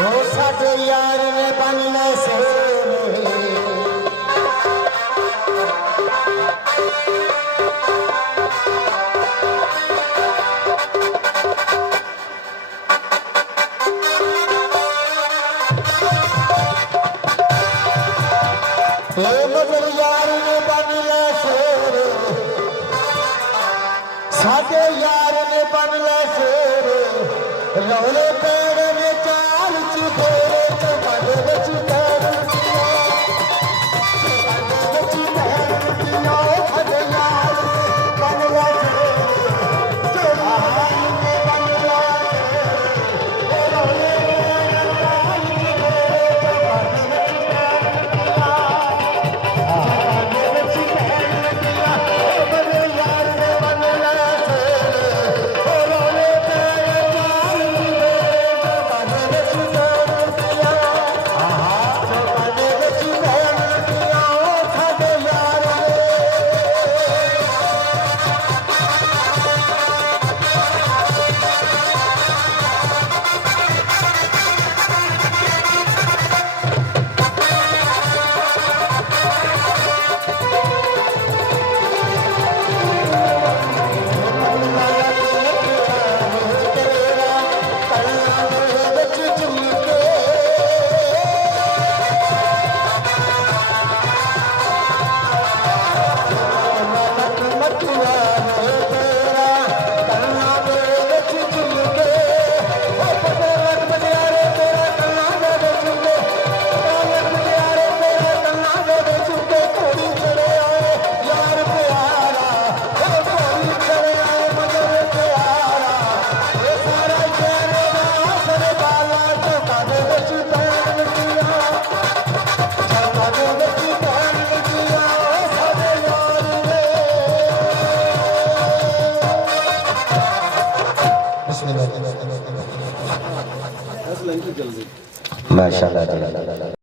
ओ साडे यार ने बन ले सेरे मगर यार ने बन ले सेरे साडे यार ने बन ले सेरे रौले पेड़ में चाल चुफेरे चमन बच पैर माशाल्लाह।